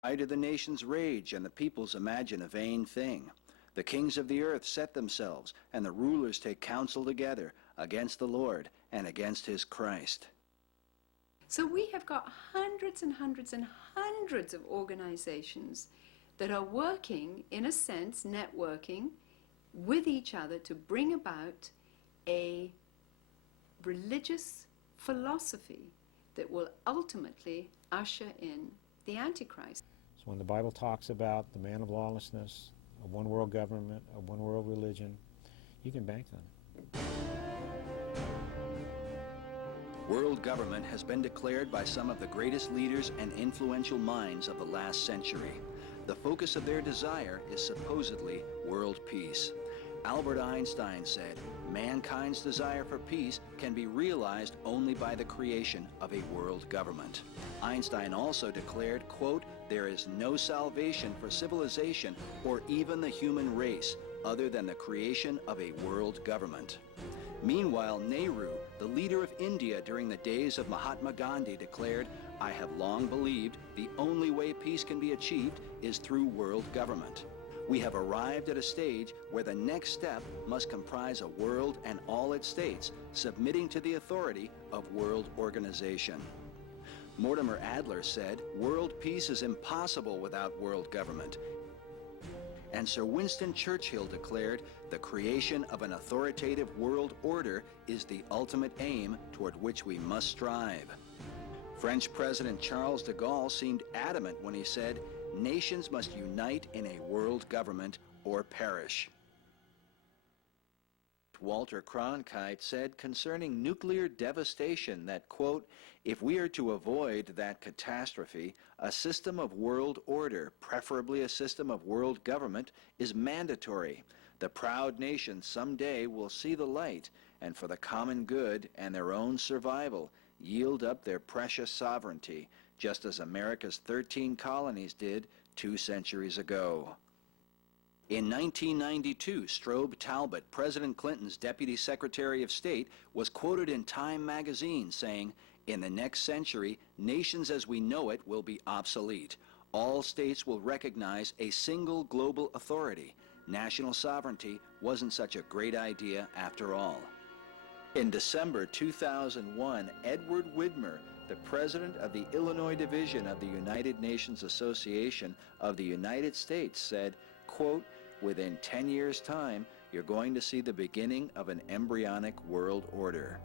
Why do the nations rage and the peoples imagine a vain thing? The kings of the earth set themselves, and the rulers take counsel together against the Lord and against his Christ. So we have got hundreds and hundreds and hundreds of organizations that are working, in a sense, networking with each other to bring about a religious philosophy that will ultimately usher in the Antichrist. So when the Bible talks about the man of lawlessness, a one world government, a one world religion, you can bank on it. World government has been declared by some of the greatest leaders and influential minds of the last century. The focus of their desire is supposedly world peace. Albert Einstein said, mankind's desire for peace can be realized only by the creation of a world government. Einstein also declared, quote, there is no salvation for civilization or even the human race other than the creation of a world government. Meanwhile, Nehru, the leader of India during the days of Mahatma Gandhi, declared, I have long believed the only way peace can be achieved is through world government. We have arrived at a stage where the next step must comprise a world and all its states submitting to the authority of world organization. Mortimer Adler said, world peace is impossible without world government. And Sir Winston Churchill declared, the creation of an authoritative world order is the ultimate aim toward which we must strive. French President Charles de Gaulle seemed adamant when he said, nations must unite in a world government or perish. Walter Cronkite said concerning nuclear devastation that, quote, if we are to avoid that catastrophe, a system of world order, preferably a system of world government, is mandatory. The proud nations someday will see the light, and for the common good and their own survival, yield up their precious sovereignty, just as America's 13 colonies did 2 centuries ago. In 1992, Strobe Talbot, President Clinton's Deputy Secretary of State, was quoted in Time magazine saying, in the next century, nations as we know it will be obsolete. All states will recognize a single global authority. National sovereignty wasn't such a great idea after all. In December 2001, Edward Widmer, the president of the Illinois Division of the United Nations Association of the United States, said, quote, within 10 years' time, you're going to see the beginning of an embryonic world order.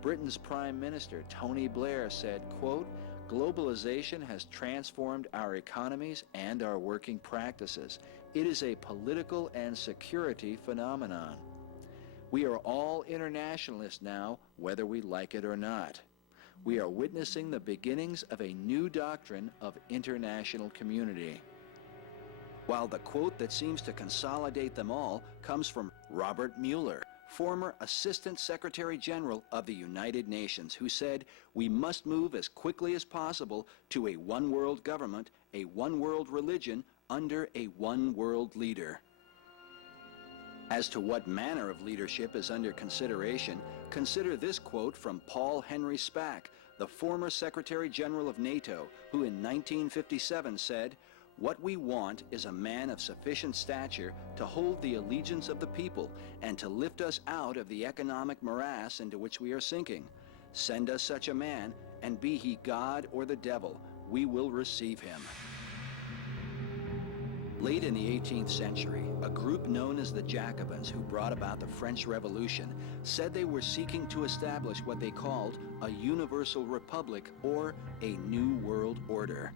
Britain's Prime Minister, Tony Blair, said, quote, globalization has transformed our economies and our working practices. It is a political and security phenomenon. We are all internationalists now, whether we like it or not. We are witnessing the beginnings of a new doctrine of international community. While the quote that seems to consolidate them all comes from Robert Mueller, former Assistant Secretary General of the United Nations, who said, we must move as quickly as possible to a one-world government, a one-world religion, under a one-world leader. As to what manner of leadership is under consideration, consider this quote from Paul Henry Spaak, the former Secretary General of NATO, who in 1957 said, what we want is a man of sufficient stature to hold the allegiance of the people and to lift us out of the economic morass into which we are sinking. Send us such a man, and be he God or the devil, we will receive him. Late in the 18th century, a group known as the Jacobins, who brought about the French Revolution, said they were seeking to establish what they called a universal republic or a new world order.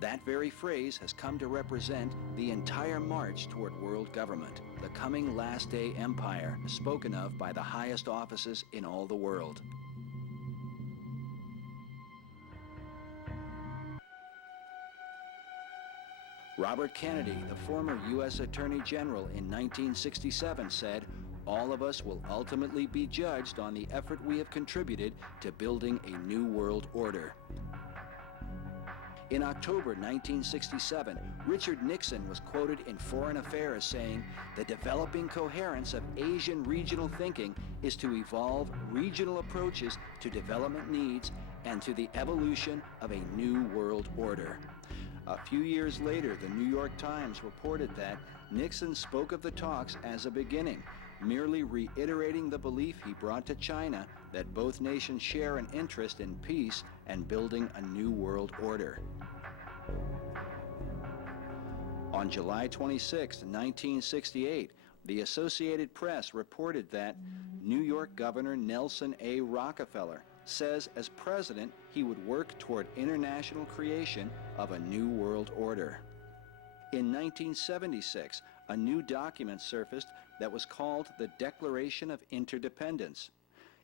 That very phrase has come to represent the entire march toward world government, the coming last day empire spoken of by the highest offices in all the world. Robert Kennedy, the former U.S. Attorney General in 1967, said, all of us will ultimately be judged on the effort we have contributed to building a new world order. In October 1967, Richard Nixon was quoted in Foreign Affairs saying, the developing coherence of Asian regional thinking is to evolve regional approaches to development needs and to the evolution of a new world order. A few years later, the New York Times reported that Nixon spoke of the talks as a beginning, merely reiterating the belief he brought to China that both nations share an interest in peace and building a new world order. On July 26, 1968, the Associated Press reported that New York Governor Nelson A. Rockefeller says as president he would work toward international creation of a new world order. In 1976, a new document surfaced that was called the Declaration of Interdependence.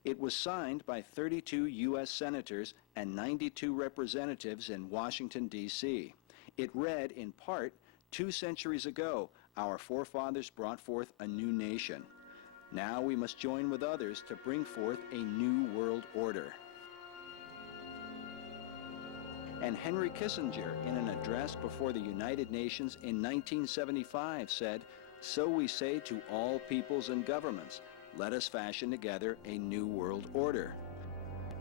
It was signed by 32 U.S. senators and 92 representatives in Washington, D.C. It read, in part, 2 centuries ago, our forefathers brought forth a new nation. Now we must join with others to bring forth a new world order. And Henry Kissinger, in an address before the United Nations in 1975, said, "So we say to all peoples and governments, let us fashion together a new world order."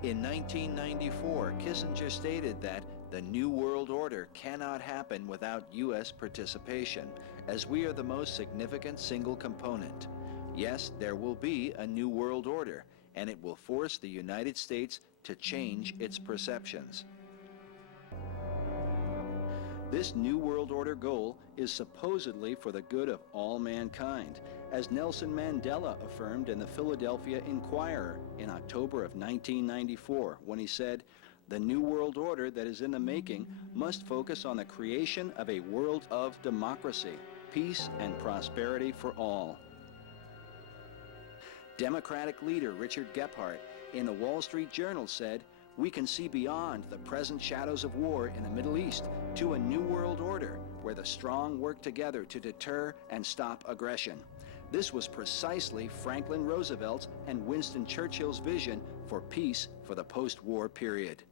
In 1994, Kissinger stated that the New World Order cannot happen without U.S. participation, as we are the most significant single component. Yes, there will be a New World Order, and it will force the United States to change its perceptions. This New World Order goal is supposedly for the good of all mankind, as Nelson Mandela affirmed in the Philadelphia Inquirer in October of 1994, when he said, "The New World Order that is in the making must focus on the creation of a world of democracy, peace, and prosperity for all." Democratic leader Richard Gephardt in the Wall Street Journal said, "We can see beyond the present shadows of war in the Middle East to a new world order where the strong work together to deter and stop aggression." This was precisely Franklin Roosevelt's and Winston Churchill's vision for peace for the post-war period.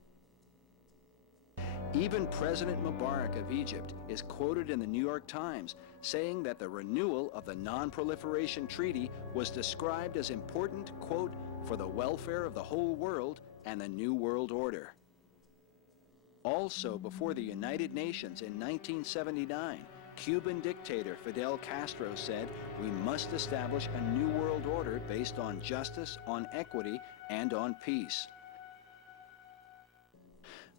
Even President Mubarak of Egypt is quoted in the New York Times saying that the renewal of the Non-Proliferation Treaty was described as important, quote, "for the welfare of the whole world and the New World Order." Also, before the United Nations in 1979, Cuban dictator Fidel Castro said, "We must establish a new world order based on justice, on equity, and on peace."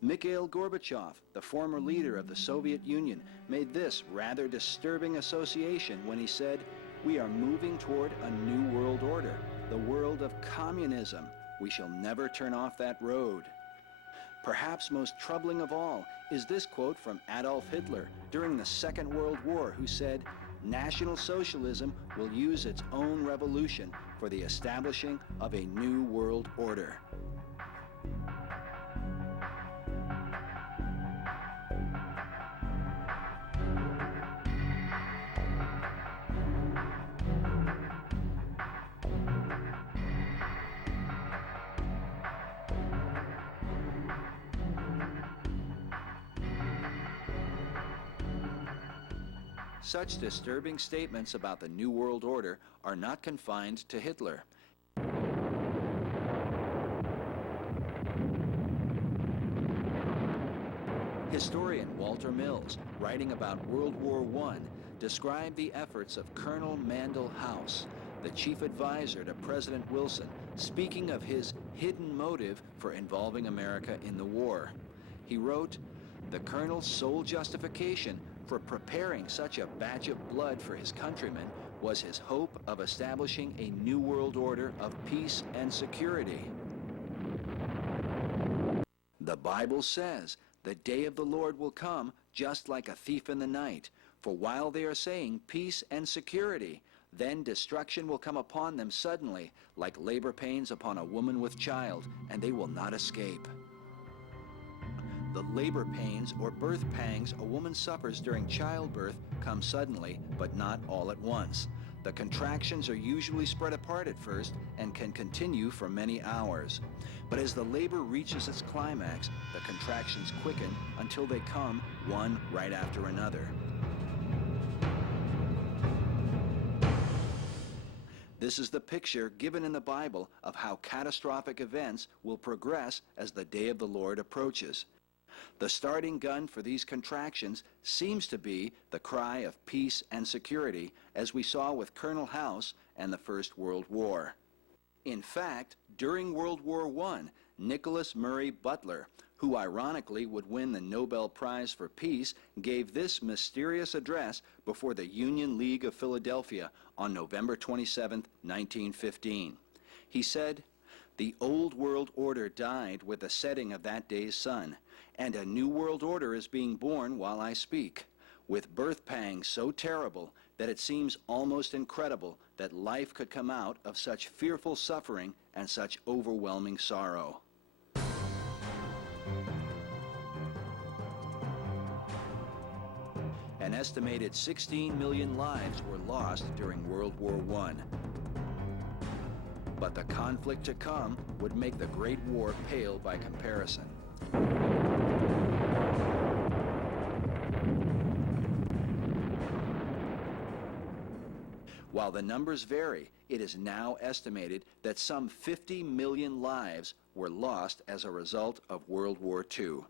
Mikhail Gorbachev, the former leader of the Soviet Union, made this rather disturbing association when he said, "We are moving toward a new world order, the world of communism. We shall never turn off that road." Perhaps most troubling of all is this quote from Adolf Hitler during the Second World War, who said, "National Socialism will use its own revolution for the establishing of a new world order." Such disturbing statements about the New World Order are not confined to Hitler. Historian Walter Mills, writing about World War I, described the efforts of Colonel Mandell House, the chief advisor to President Wilson, speaking of his hidden motive for involving America in the war. He wrote, "The colonel's sole justification for preparing such a batch of blood for his countrymen was his hope of establishing a new world order of peace and security." The Bible says, "The day of the Lord will come just like a thief in the night. For while they are saying peace and security, then destruction will come upon them suddenly, like labor pains upon a woman with child, and they will not escape." The labor pains or birth pangs a woman suffers during childbirth come suddenly, but not all at once. The contractions are usually spread apart at first and can continue for many hours. But as the labor reaches its climax, the contractions quicken until they come one right after another. This is the picture given in the Bible of how catastrophic events will progress as the day of the Lord approaches. The starting gun for these contractions seems to be the cry of peace and security, as we saw with Colonel House and the First World War. In fact, during World War I, Nicholas Murray Butler, who ironically would win the Nobel Prize for Peace, gave this mysterious address before the Union League of Philadelphia on November 27, 1915. He said, "The old world order died with the setting of that day's sun, and a new world order is being born while I speak, with birth pangs so terrible that it seems almost incredible that life could come out of such fearful suffering and such overwhelming sorrow." An estimated 16 million lives were lost during World War I. But the conflict to come would make the Great War pale by comparison. While the numbers vary, it is now estimated that some 50 million lives were lost as a result of World War II,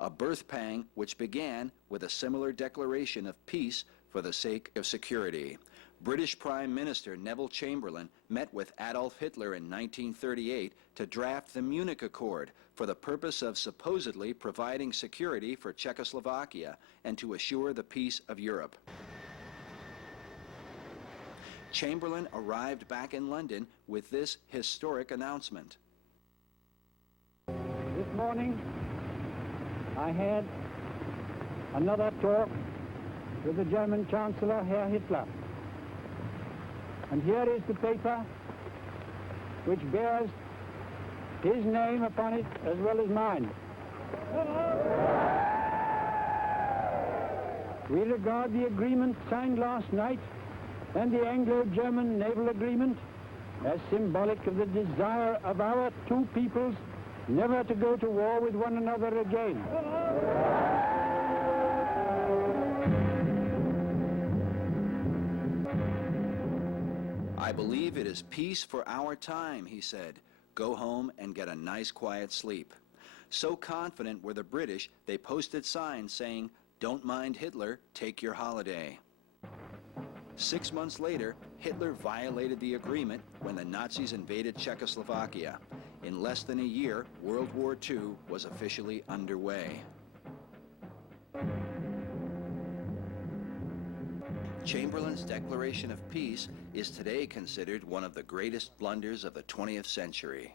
a birth pang which began with a similar declaration of peace for the sake of security. British Prime Minister Neville Chamberlain met with Adolf Hitler in 1938 to draft the Munich Accord for the purpose of supposedly providing security for Czechoslovakia and to assure the peace of Europe. Chamberlain arrived back in London with this historic announcement. This morning, I had another talk with the German Chancellor, Herr Hitler. And here is the paper which bears his name upon it as well as mine. We regard the agreement signed last night and the Anglo-German naval agreement as symbolic of the desire of our two peoples never to go to war with one another again. "I believe it is peace for our time," he said. "Go home and get a nice quiet sleep." So confident were the British, they posted signs saying, "Don't mind Hitler, take your holiday." 6 months later, Hitler violated the agreement when the Nazis invaded Czechoslovakia. In less than a year, World War II was officially underway. Chamberlain's declaration of peace is today considered one of the greatest blunders of the 20th century.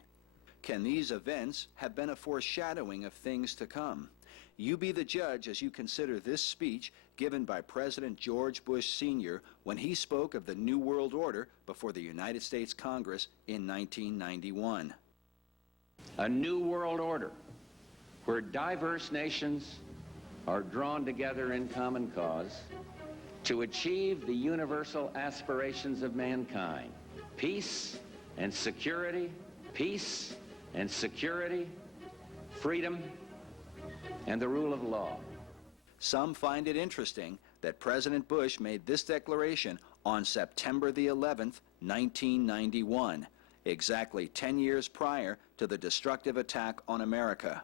Can these events have been a foreshadowing of things to come? You be the judge as you consider this speech given by President George Bush Sr. when he spoke of the New World Order before the United States Congress in 1991. A new world order where diverse nations are drawn together in common cause to achieve the universal aspirations of mankind: peace and security, peace and security, freedom, and the rule of law. Some find it interesting that President Bush made this declaration on September the 11th, 1991, exactly 10 years prior to the destructive attack on America.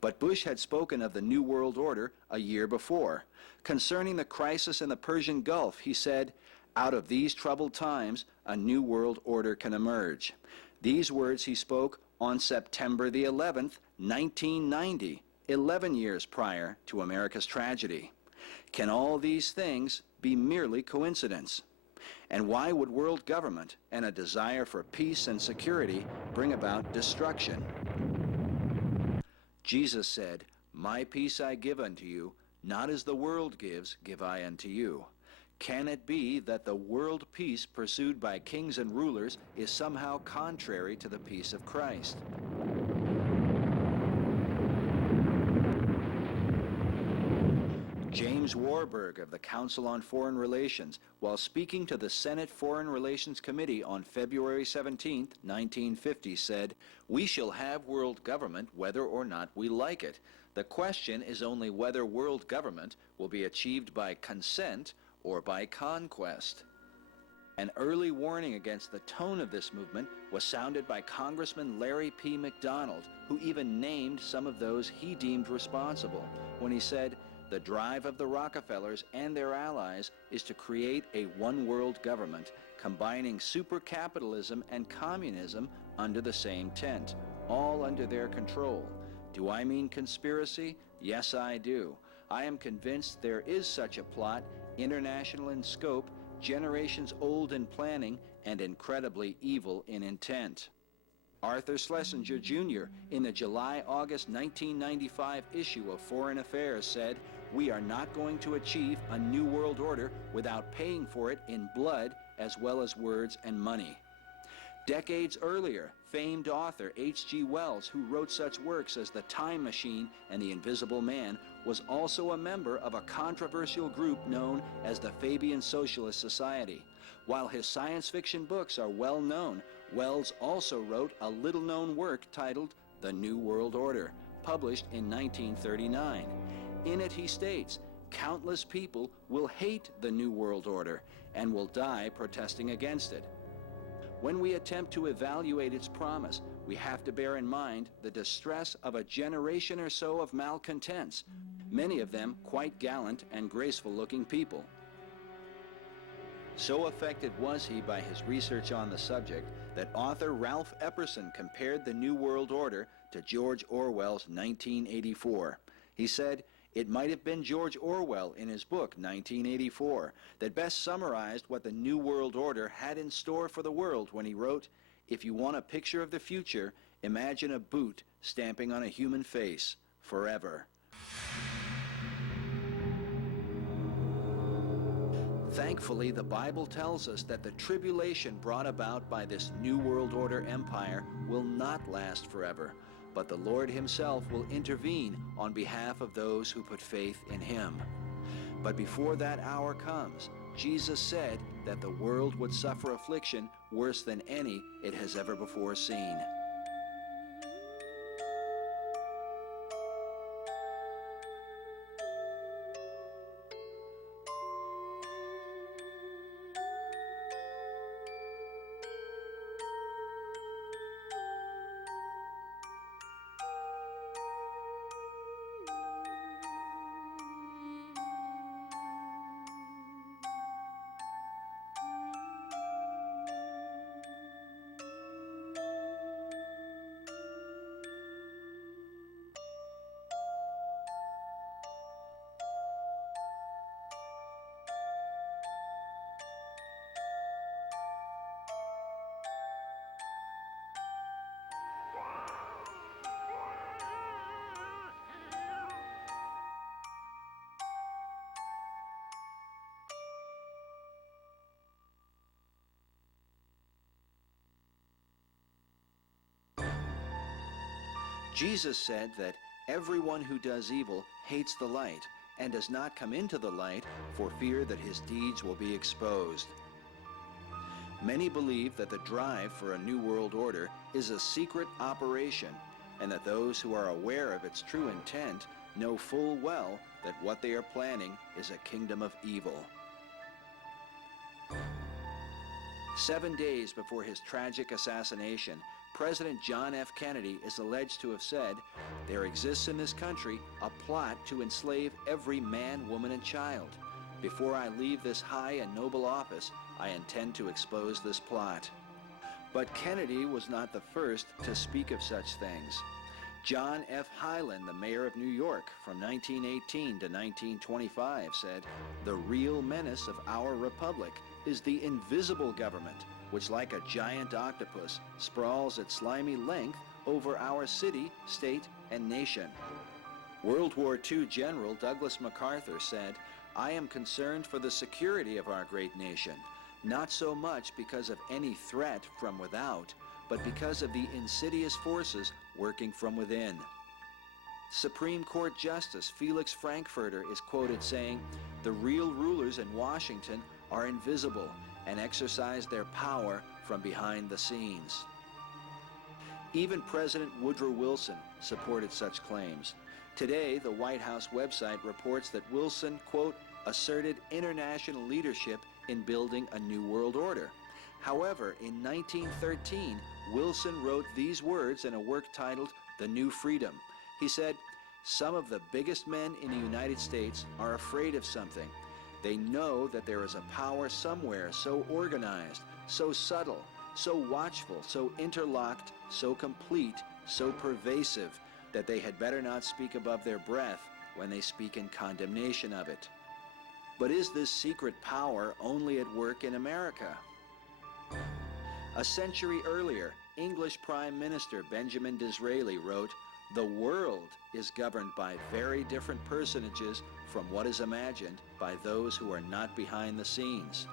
But Bush had spoken of the New World Order a year before. Concerning the crisis in the Persian Gulf, he said, "Out of these troubled times, a new world order can emerge." These words he spoke on September the 11th, 1990, 11 years prior to America's tragedy. Can all these things be merely coincidence? And why would world government and a desire for peace and security bring about destruction? Jesus said, "My peace I give unto you, not as the world gives, give I unto you." Can it be that the world peace pursued by kings and rulers is somehow contrary to the peace of Christ? James Warburg of the Council on Foreign Relations, while speaking to the Senate Foreign Relations Committee on February 17, 1950, said, "We shall have world government whether or not we like it. The question is only whether world government will be achieved by consent or by conquest." An early warning against the tone of this movement was sounded by Congressman Larry P. McDonald, who even named some of those he deemed responsible when he said, "The drive of the Rockefellers and their allies is to create a one-world government, combining super-capitalism and communism under the same tent, all under their control. Do I mean conspiracy? Yes, I do. I am convinced there is such a plot, international in scope, generations old in planning, and incredibly evil in intent." Arthur Schlesinger Jr. in the July-August 1995 issue of Foreign Affairs said, "We are not going to achieve a new world order without paying for it in blood as well as words and money." Decades earlier, famed author H.G. Wells, who wrote such works as The Time Machine and The Invisible Man, was also a member of a controversial group known as the Fabian Socialist Society. While his science fiction books are well known, Wells also wrote a little-known work titled The New World Order, published in 1939. In it he states, "Countless people will hate the New World Order and will die protesting against it." When we attempt to evaluate its promise, we have to bear in mind the distress of a generation or so of malcontents, many of them quite gallant and graceful-looking people. So affected was he by his research on the subject that author Ralph Epperson compared the New World Order to George Orwell's 1984. He said, "It might have been George Orwell in his book 1984 that best summarized what the New World Order had in store for the world when he wrote, 'If you want a picture of the future, imagine a boot stamping on a human face forever.'" Thankfully, the Bible tells us that the tribulation brought about by this New World Order empire will not last forever, but the Lord himself will intervene on behalf of those who put faith in him. But before that hour comes, Jesus said that the world would suffer affliction worse than any it has ever before seen. Jesus said that everyone who does evil hates the light and does not come into the light for fear that his deeds will be exposed. Many believe that the drive for a new world order is a secret operation and that those who are aware of its true intent know full well that what they are planning is a kingdom of evil. 7 days before his tragic assassination, President John F. Kennedy is alleged to have said, "There exists in this country a plot to enslave every man, woman, and child. Before I leave this high and noble office, I intend to expose this plot." But Kennedy was not the first to speak of such things. John F. Hyland, the mayor of New York from 1918 to 1925, said, "The real menace of our republic is the invisible government, which like a giant octopus sprawls its slimy length over our city, state, and nation." World War II General Douglas MacArthur said, "I am concerned for the security of our great nation, not so much because of any threat from without, but because of the insidious forces working from within." Supreme Court Justice Felix Frankfurter is quoted saying, "The real rulers in Washington are invisible and exercise their power from behind the scenes." Even President Woodrow Wilson supported such claims. Today, the White House website reports that Wilson, quote, "asserted international leadership in building a new world order. However, in 1913, Wilson wrote these words in a work titled The New Freedom. He said, "Some of the biggest men in the United States are afraid of something. They know that there is a power somewhere so organized, so subtle, so watchful, so interlocked, so complete, so pervasive, that they had better not speak above their breath when they speak in condemnation of it." But is this secret power only at work in America? A century earlier, English Prime Minister Benjamin Disraeli wrote, "The world is governed by very different personages from what is imagined by those who are not behind the scenes."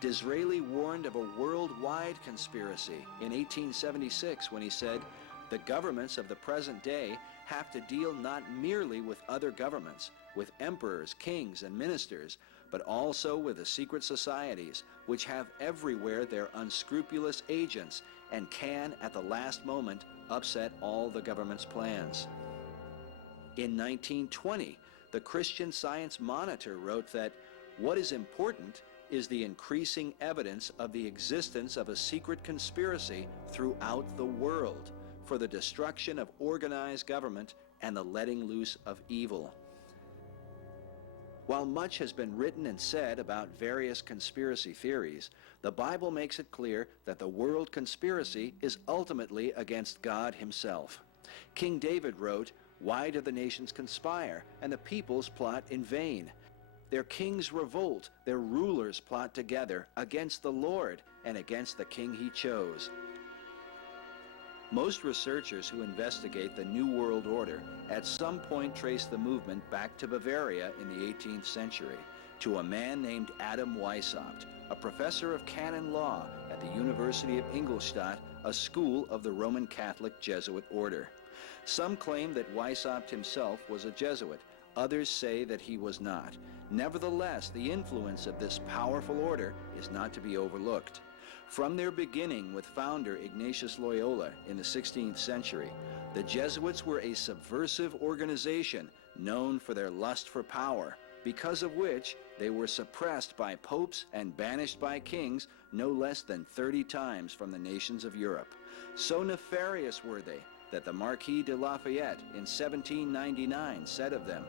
Disraeli warned of a worldwide conspiracy in 1876 when he said, "The governments of the present day have to deal not merely with other governments, with emperors, kings, and ministers, but also with the secret societies, which have everywhere their unscrupulous agents and can, at the last moment, upset all the government's plans." In 1920, the Christian Science Monitor wrote that, "What is important is the increasing evidence of the existence of a secret conspiracy throughout the world for the destruction of organized government and the letting loose of evil." While much has been written and said about various conspiracy theories, the Bible makes it clear that the world conspiracy is ultimately against God himself. King David wrote, "Why do the nations conspire, and the peoples plot in vain? Their kings revolt, their rulers plot together against the Lord and against the king he chose." Most researchers who investigate the New World Order at some point trace the movement back to Bavaria in the 18th century, to a man named Adam Weishaupt, a professor of canon law at the University of Ingolstadt, a school of the Roman Catholic Jesuit order. Some claim that Weishaupt himself was a Jesuit. Others say that he was not. Nevertheless, the influence of this powerful order is not to be overlooked. From their beginning with founder Ignatius Loyola in the 16th century, the Jesuits were a subversive organization known for their lust for power, because of which they were suppressed by popes and banished by kings no less than 30 times from the nations of Europe. So nefarious were they that the Marquis de Lafayette in 1799 said of them,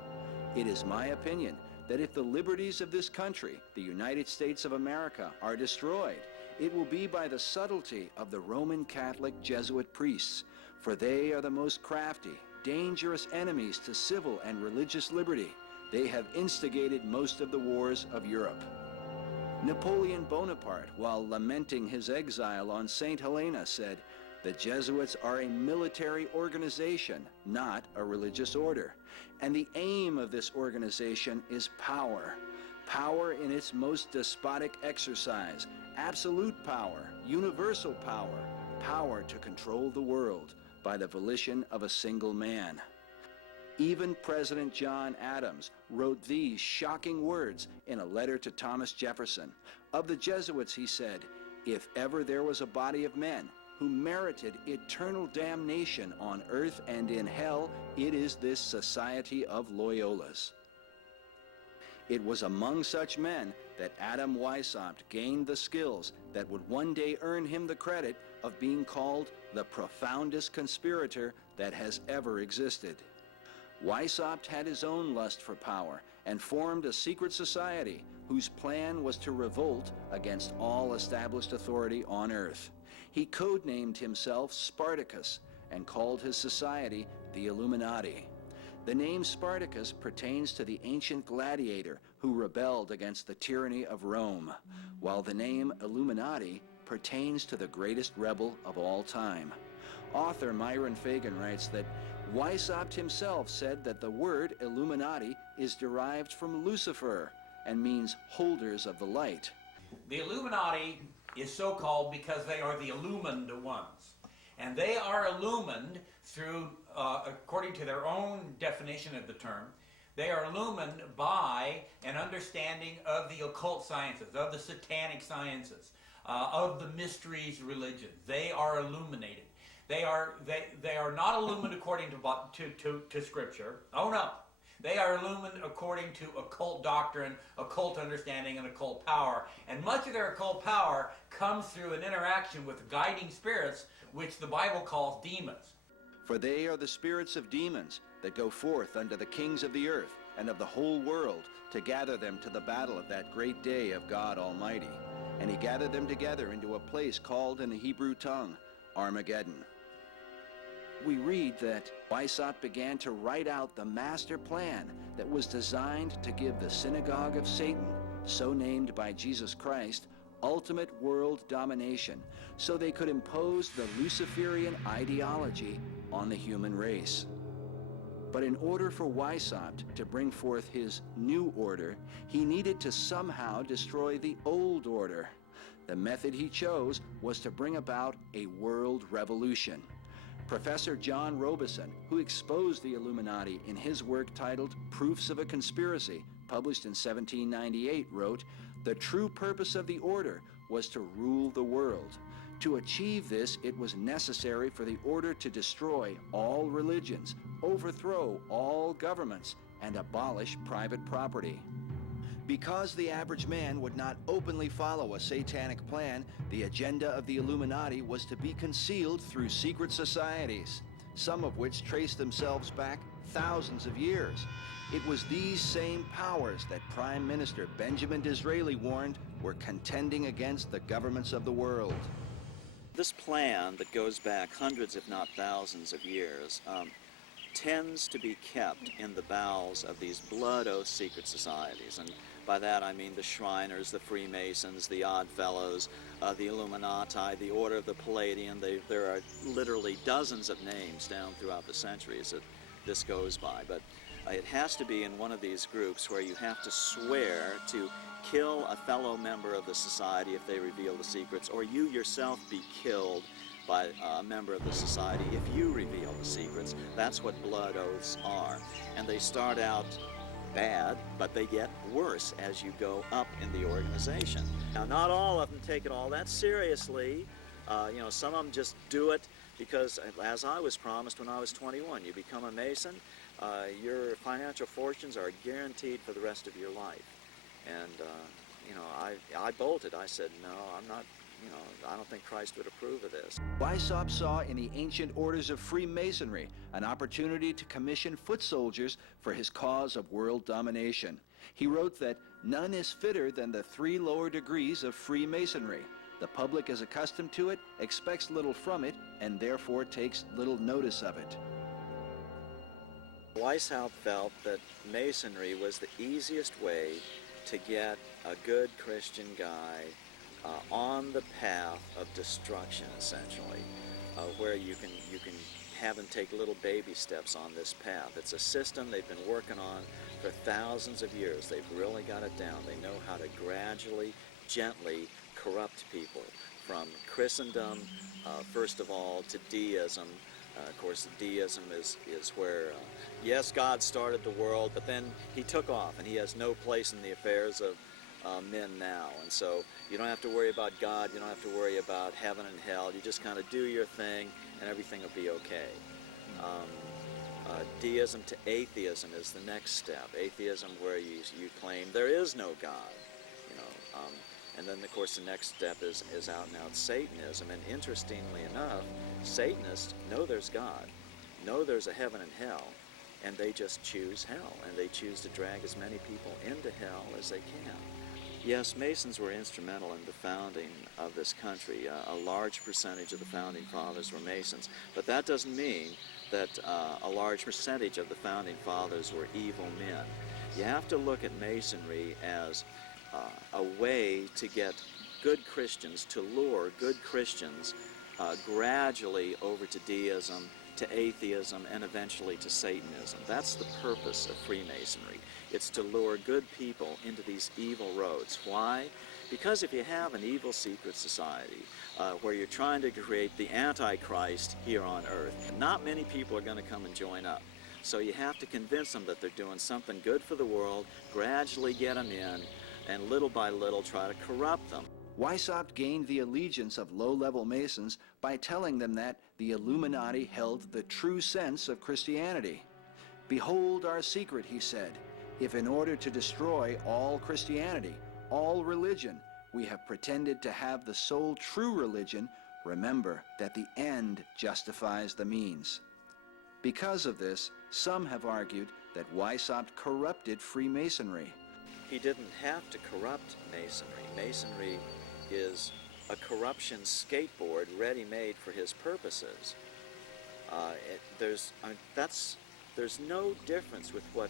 "It is my opinion that if the liberties of this country, the United States of America, are destroyed, it will be by the subtlety of the Roman Catholic Jesuit priests, for they are the most crafty, dangerous enemies to civil and religious liberty. They have instigated most of the wars of Europe." Napoleon Bonaparte, while lamenting his exile on St. Helena, said, "The Jesuits are a military organization, not a religious order. And the aim of this organization is power. Power in its most despotic exercise, absolute power, universal power, power to control the world by the volition of a single man." Even President John Adams wrote these shocking words in a letter to Thomas Jefferson. Of the Jesuits, he said, "If ever there was a body of men who merited eternal damnation on earth and in hell, it is this Society of Loyolas." It was among such men that Adam Weishaupt gained the skills that would one day earn him the credit of being called the profoundest conspirator that has ever existed. Weishaupt had his own lust for power and formed a secret society whose plan was to revolt against all established authority on earth. He codenamed himself Spartacus and called his society the Illuminati. The name Spartacus pertains to the ancient gladiator who rebelled against the tyranny of Rome, while the name Illuminati pertains to the greatest rebel of all time. Author Myron Fagan writes that Weishaupt himself said that the word Illuminati is derived from Lucifer and means holders of the light. The Illuminati is so called because they are the illumined ones. And they are illumined through, according to their own definition of the term, they are illumined by an understanding of the occult sciences, of the satanic sciences, of the mysteries religions. They are illuminated. They are not illumined according to Scripture. Oh no. They are illumined according to occult doctrine, occult understanding, and occult power. And much of their occult power comes through an interaction with guiding spirits, which the Bible calls demons. For they are the spirits of demons that go forth unto the kings of the earth and of the whole world to gather them to the battle of that great day of God Almighty. And he gathered them together into a place called in the Hebrew tongue Armageddon. We read that Weishaupt began to write out the master plan that was designed to give the synagogue of Satan, so named by Jesus Christ, ultimate world domination, so they could impose the Luciferian ideology on the human race. But in order for Weishaupt to bring forth his new order, he needed to somehow destroy the old order. The method he chose was to bring about a world revolution. Professor John Robeson, who exposed the Illuminati in his work titled Proofs of a Conspiracy, published in 1798, wrote, "The true purpose of the order was to rule the world. To achieve this, it was necessary for the order to destroy all religions, overthrow all governments, and abolish private property." Because the average man would not openly follow a satanic plan, the agenda of the Illuminati was to be concealed through secret societies, some of which trace themselves back thousands of years. It was these same powers that Prime Minister Benjamin Disraeli warned were contending against the governments of the world. This plan that goes back hundreds, if not thousands of years, tends to be kept in the bowels of these blood oath secret societies. And by that I mean the Shriners, the Freemasons, the Odd Fellows, the Illuminati, the Order of the Palladian. There are literally dozens of names down throughout the centuries that this goes by. But it has to be in one of these groups where you have to swear to kill a fellow member of the society if they reveal the secrets, or you yourself be killed by a member of the society if you reveal the secrets. That's what blood oaths are. And they start out bad, but they get worse as you go up in the organization. Now, not all of them take it all that seriously. Some of them just do it because, as I was promised when I was 21, you become a Mason, your financial fortunes are guaranteed for the rest of your life. And, I bolted. I said, no, I'm not, I don't think Christ would approve of this. Weishaupt saw in the ancient orders of Freemasonry an opportunity to commission foot soldiers for his cause of world domination. He wrote that none is fitter than the 3 lower degrees of Freemasonry. The public is accustomed to it, expects little from it, and therefore takes little notice of it. Weishaupt felt that Masonry was the easiest way to get a good Christian guy on the path of destruction, essentially, where you can have them take little baby steps on this path. It's a system they've been working on for thousands of years. They've really got it down. They know how to gradually, gently corrupt people from Christendom, first of all, to deism. Of course, deism is where, yes, God started the world, but then he took off, and he has no place in the affairs of men now. And so you don't have to worry about God, you don't have to worry about heaven and hell. You just kind of do your thing, and everything will be okay. Deism to atheism is the next step. Atheism, where you claim there is no God, and then, of course, the next step is out and out Satanism. And interestingly enough, Satanists know there's God, know there's a heaven and hell, and they just choose hell, and they choose to drag as many people into hell as they can. Yes, Masons were instrumental in the founding of this country. A large percentage of the founding fathers were Masons, but that doesn't mean that a large percentage of the founding fathers were evil men. You have to look at Masonry as a way to get good Christians, to lure good Christians gradually over to deism, to atheism, and eventually to Satanism. That's the purpose of Freemasonry. It's to lure good people into these evil roads. Why? Because if you have an evil secret society where you're trying to create the Antichrist here on earth, not many people are going to come and join up. So you have to convince them that they're doing something good for the world, gradually get them in, and little by little try to corrupt them. Weishaupt gained the allegiance of low-level Masons by telling them that the Illuminati held the true sense of Christianity. Behold our secret, he said, if in order to destroy all Christianity, all religion, we have pretended to have the sole true religion, remember that the end justifies the means. Because of this, some have argued that Weishaupt corrupted Freemasonry. He didn't have to corrupt Masonry. Masonry is a corruption skateboard ready-made for his purposes. There's no difference with what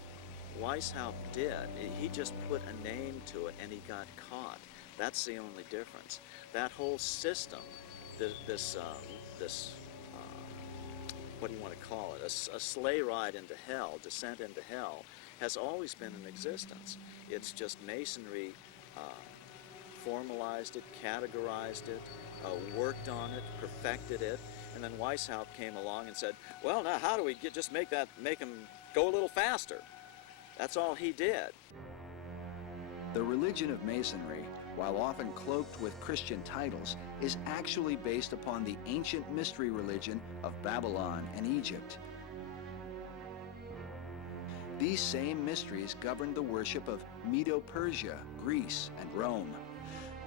Weishaupt did. He just put a name to it and he got caught. That's the only difference. That whole system, this what do you want to call it? A sleigh ride into hell, descent into hell, has always been in existence. It's just Masonry formalized it, categorized it, worked on it, perfected it, and then Weishaupt came along and said, well, now how do we make him go a little faster? That's all he did. The religion of Masonry, while often cloaked with Christian titles, is actually based upon the ancient mystery religion of Babylon and Egypt. These same mysteries governed the worship of Medo-Persia, Greece, and Rome.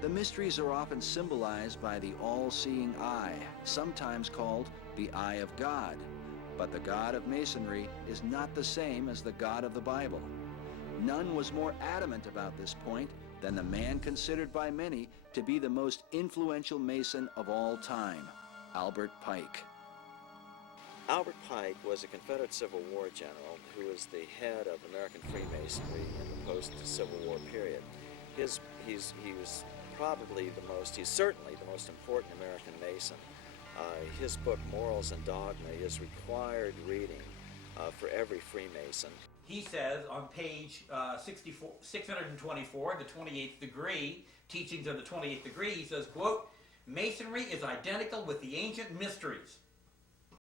The mysteries are often symbolized by the all-seeing eye, sometimes called the Eye of God. But the God of Masonry is not the same as the God of the Bible. None was more adamant about this point than the man considered by many to be the most influential Mason of all time, Albert Pike. Albert Pike was a Confederate Civil War general who was the head of American Freemasonry in the post-Civil War period. He's certainly the most important American Mason. His book, Morals and Dogma, is required reading for every Freemason. He says on page 624, the 28th degree, Teachings of the 28th Degree, he says, quote, Masonry is identical with the ancient mysteries,